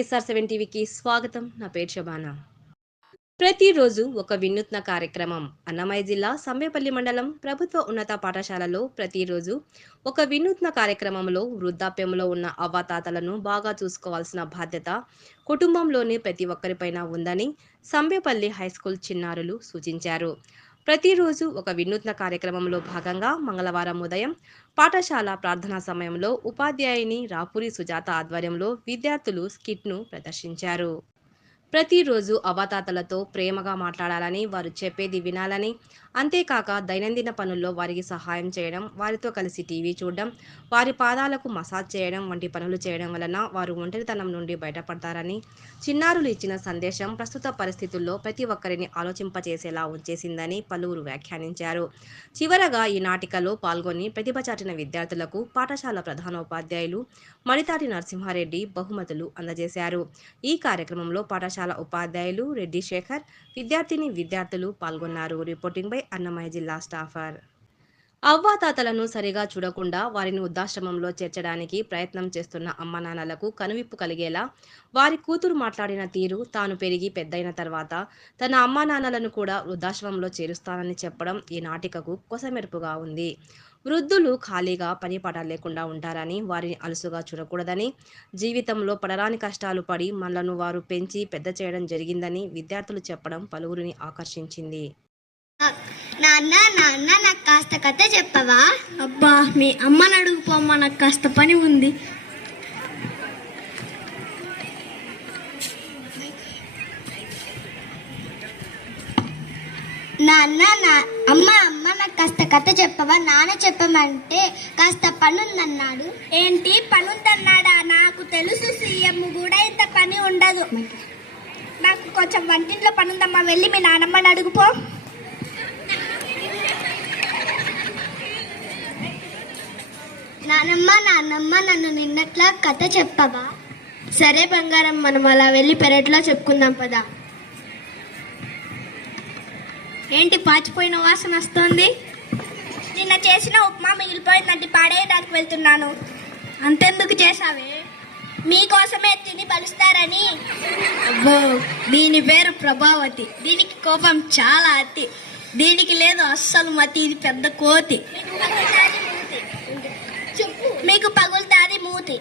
SR seven టీవీకి స్వాగతం. నా పేరు శబానా. ప్రతిరోజు ఒక వినూత్న కార్యక్రమం. అన్నమయ్య జిల్లా సంబేపల్లి మండలం ప్రభుత్వ ఉన్నత పాఠశాలలో ప్రతిరోజు ఒక వినూత్న కార్యక్రమంలో వృద్ధాప్యంలో ఉన్న అవ్వాతాతలను బాగా చూసుకోవాల్సిన బాధ్యత కుటుంబంలోని ప్రతి ఒక్కరిపైన ఉందని సంబేపల్లి హైస్కూల్ చిన్నారులు సూచించారు. ప్రతిరోజు ఒక వినూత్న కార్యక్రమంలో భాగంగా మంగళవారం ఉదయం పాఠశాల ప్రార్థనా సమయంలో ఉపాధ్యాయుని రాపురి సుజాత ఆధ్వర్యంలో విద్యార్థులు స్కిట్ను ప్రదర్శించారు. ప్రతిరోజు అవతాతలతో ప్రేమగా మాట్లాడాలని వారు చెప్పేది వినాలని అంతేకాక దైనందిన పనుల్లో వారికి సహాయం చేయడం వారితో కలిసి టీవీ చూడడం వారి పాదాలకు మసాజ్ చేయడం వంటి పనులు చేయడం వలన వారు ఒంటరితనం నుండి బయటపడతారని చిన్నారులు ఇచ్చిన సందేశం ప్రస్తుత పరిస్థితుల్లో ప్రతి ఒక్కరిని ఆలోచింపచేసేలా ఉంచేసిందని పలువురు వ్యాఖ్యానించారు. చివరగా ఈ నాటికలో పాల్గొని ప్రతిభ చాటిన విద్యార్థులకు పాఠశాల ప్రధానోపాధ్యాయులు మణితాటి నరసింహారెడ్డి బహుమతులు అందజేశారు. ఈ కార్యక్రమంలో పాఠశాల ఉపాధ్యాయులు రెడ్డి శేఖర్ విద్యార్థిని విద్యార్థులు పాల్గొన్నారు. రిపోర్టింగ్ బై అన్నమయ్య జిల్లా స్టాఫర్. అవ్వాతాతలను సరిగా చూడకుండా వారిని వృద్ధాశ్రమంలో చేర్చడానికి ప్రయత్నం చేస్తున్న అమ్మానాన్నలకు కనువిప్పు కలిగేలా వారి కూతురు మాట్లాడిన తీరు తాను పెరిగి పెద్దయిన తర్వాత తన అమ్మానాన్నలను కూడా వృద్ధాశ్రమంలో చేరుస్తానని చెప్పడం ఈ నాటికకు కొసమెరుపుగా ఉంది. వృద్ధులు ఖాళీగా పని పాట లేకుండా ఉంటారని వారిని అలుసుగా చూడకూడదని జీవితంలో పడరాని కష్టాలు పడి మనలను వారు పెంచి పెద్ద చేయడం జరిగిందని విద్యార్థులు చెప్పడం పలువురిని ఆకర్షించింది. నాన్న నాన్న నాకు కాస్త కథ చెప్పవా? అబ్బా మీ అమ్మని అడుగుపోమ్మా నాకు కాస్త పని ఉంది నాన్న నా అమ్మ అమ్మ నాకు కాస్త కథ చెప్పవా? నాన్న చెప్పమంటే కాస్త పనుందన్నాడు. ఏంటి? పనుందన్నాడా? నాకు తెలుసు సీఎం కూడా ఇంత పని ఉండదు. నాకు కొంచెం వంటింట్లో పనుందమ్మా వెళ్ళి మీ నాన్నమ్మని అడుగుపో. నానమ్మ నాన్నమ్మ నన్ను నిన్నట్లా కథ చెప్పవా? సరే బంగారం మనం అలా వెళ్ళి పెరట్లో చెప్పుకుందాం పదా. ఏంటి పాచిపోయిన వాసన వస్తోంది? నిన్న చేసిన ఉప్మా మిగిలిపోయిందంటే పాడేయడానికి వెళ్తున్నాను. అంతెందుకు చేసావే మీకోసమే తిని పలుస్తారని. అబ్బో దీని పేరు ప్రభావతి. దీనికి కోపం చాలా అతి. దీనికి లేదు అస్సలు మతి ఇది పెద్ద కోతి. మీకు పగులుతాది మూతి.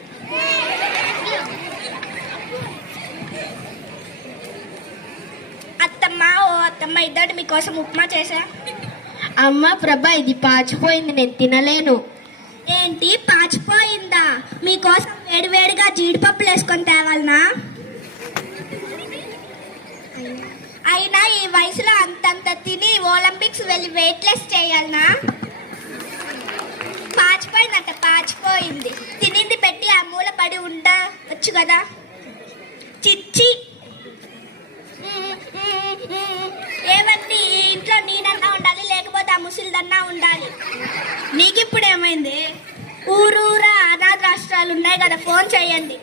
అత్తమ్మ ఓ అత్తమ్మ ఇద్దరు మీకోసం ఉప్మా చేసా అమ్మ ప్రభా ఇది పాచిపోయింది నేను తినలేను. ఏంటి పాచిపోయిందా? మీకోసం వేడివేడిగా జీడిపప్పులు వేసుకొని తేవాలనా? అయినా ఈ వయసులో అంతంత తిని ఒలింపిక్స్ వెళ్ళి వెయిట్ లెస్ చేయాలనా? పాచిపోయిందంట పాచిపోయింది. తినింది పెట్టి ఆ మూల పడి ఉండవచ్చు కదా? చిచ్చి. మనుషులదన్నా ఉండాలి. నీకు ఇప్పుడు ఏమైంది? ఊరూరా అనాథ రాష్ట్రాలు ఉన్నాయి కదా ఫోన్ చేయండి.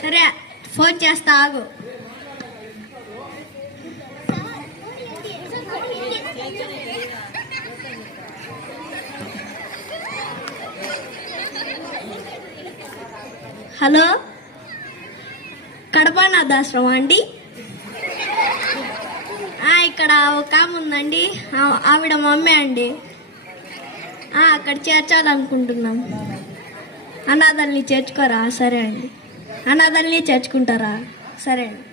సరే ఫోన్ చేస్తా ఆగు. హలో? కడపనాథాశ్రమం అండి? ఇక్కడ ఒక ఆమె ఉందండి. ఆవిడ మమ్మీ అండి. అక్కడ చేర్చాలనుకుంటున్నాం. అనాథల్ని చేర్చుకోరా? సరే అండి. అనాథల్ని చేర్చుకుంటారా? సరే అండి.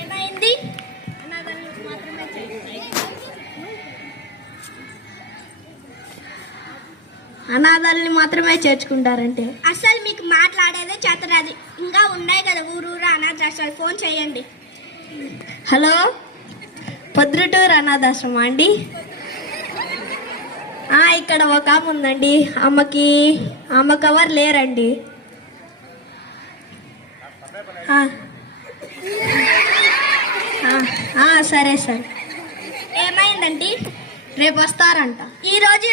ఏమైంది? అనాథల్ని మాత్రమే చేర్చుకుంటారంటే? అసలు మీకు మాట్లాడేదే చేతరాది ఇంకా ఉన్నాయి కదా ఊరూరా అనాథాశ్రమాలు ఫోన్ చేయండి. హలో? పొద్దుటూరు అనాథాశ్రమం అండి. ఇక్కడ ఒక ఆమె ఉందండి. అమ్మకి అమ్మకి ఎవరు లేరండి. సరే సరే. ఏమైందండి? రేపు వస్తారంట. ఈరోజు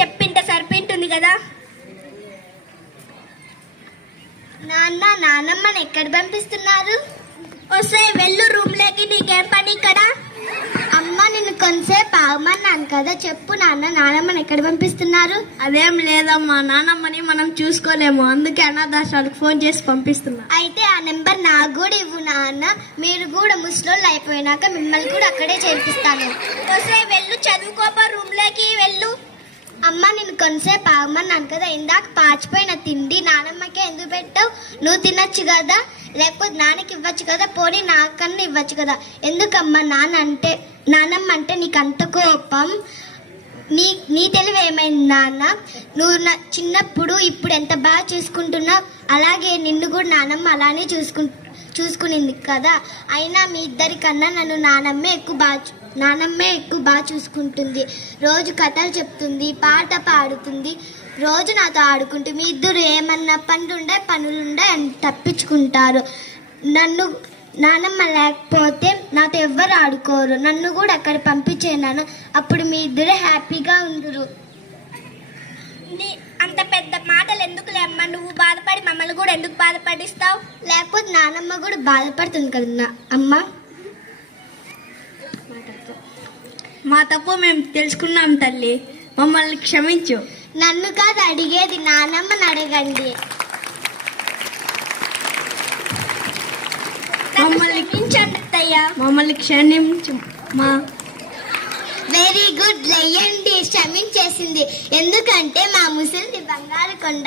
చెప్పింటే సరిపోయింటుంది కదా? నాన్న నానమ్మని ఎక్కడ పంపిస్తున్నారు? వస్తే వెళ్ళు రూమ్లోకి నీకేం పని ఇక్కడ? అమ్మ నిన్ను కొంతసేపు ఆగమన్నాను కదా. చెప్పు నాన్న నానమ్మని ఎక్కడ పంపిస్తున్నారు? అదేం లేదమ్మా నానమ్మని మనం చూసుకోలేము. అందుకే అనాథాశ్రాలకు ఫోన్ చేసి పంపిస్తున్నా. అయితే ఆ నెంబర్ నాకు కూడా ఇవ్వు నాన్న. మీరు కూడా ముసలోళ్ళు అయిపోయినాక మిమ్మల్ని కూడా అక్కడే చేర్పిస్తాను. వస్తే వెళ్ళు. చదువుకోపా రూమ్లోకి వెళ్ళు. అమ్మ నేను కొంతసేపు ఆగమన్నాను కదా. ఇందాక పాచిపోయిన తిండి నానమ్మకే ఎందుకు పెట్టావు? నువ్వు తినొచ్చు కదా. లేకపోతే నాన్నకి ఇవ్వచ్చు కదా పోనీ నాకన్నా ఇవ్వచ్చు కదా. ఎందుకమ్మా నాన్న అంటే నానమ్మ అంటే నీకు అంత కోపం? నీ నీ తెలివి ఏమైంది నాన్న? నువ్వు నా చిన్నప్పుడు ఇప్పుడు ఎంత బాగా చూసుకుంటున్నావు అలాగే నిన్ను కూడా నానమ్మ అలానే చూసుకు చూసుకునింది కదా. అయినా మీ ఇద్దరికన్నా నన్ను నానమ్మే ఎక్కువ బాగా చూ- నానమ్మే ఎక్కువ బాగా చూసుకుంటుంది. రోజు కథలు చెప్తుంది పాట పాడుతుంది. రోజు నాతో ఆడుకుంటుంది మీ ఇద్దరు ఏమన్నా పనులుండే పనులుండే అని తప్పించుకుంటారు. నన్ను నానమ్మ లేకపోతే నాతో ఎవ్వరు ఆడుకోరు. నన్ను కూడా అక్కడ పంపించేనాను అప్పుడు మీ ఇద్దరు హ్యాపీగా ఉందరు నీ అంత పెద్ద మాటలు ఎందుకులే అమ్మా? నువ్వు బాధపడి మమ్మల్ని కూడా ఎందుకు బాధపడిస్తావు? లేకపోతే నానమ్మ కూడా బాధపడుతుంది కదా అమ్మ. మా తప్పు మేము తెలుసుకున్నాం తల్లి. మమ్మల్ని క్షమించు. నన్ను కాదు అడిగేది నానమ్మని అడగండి. మమ్మల్ని క్షమించండి అత్తయ్య. మమ్మల్ని క్షమించు మా. వెరీ గుడ్ లెయ్యండి క్షమించేసింది. ఎందుకంటే మా ముసలిది బంగారు కొండ.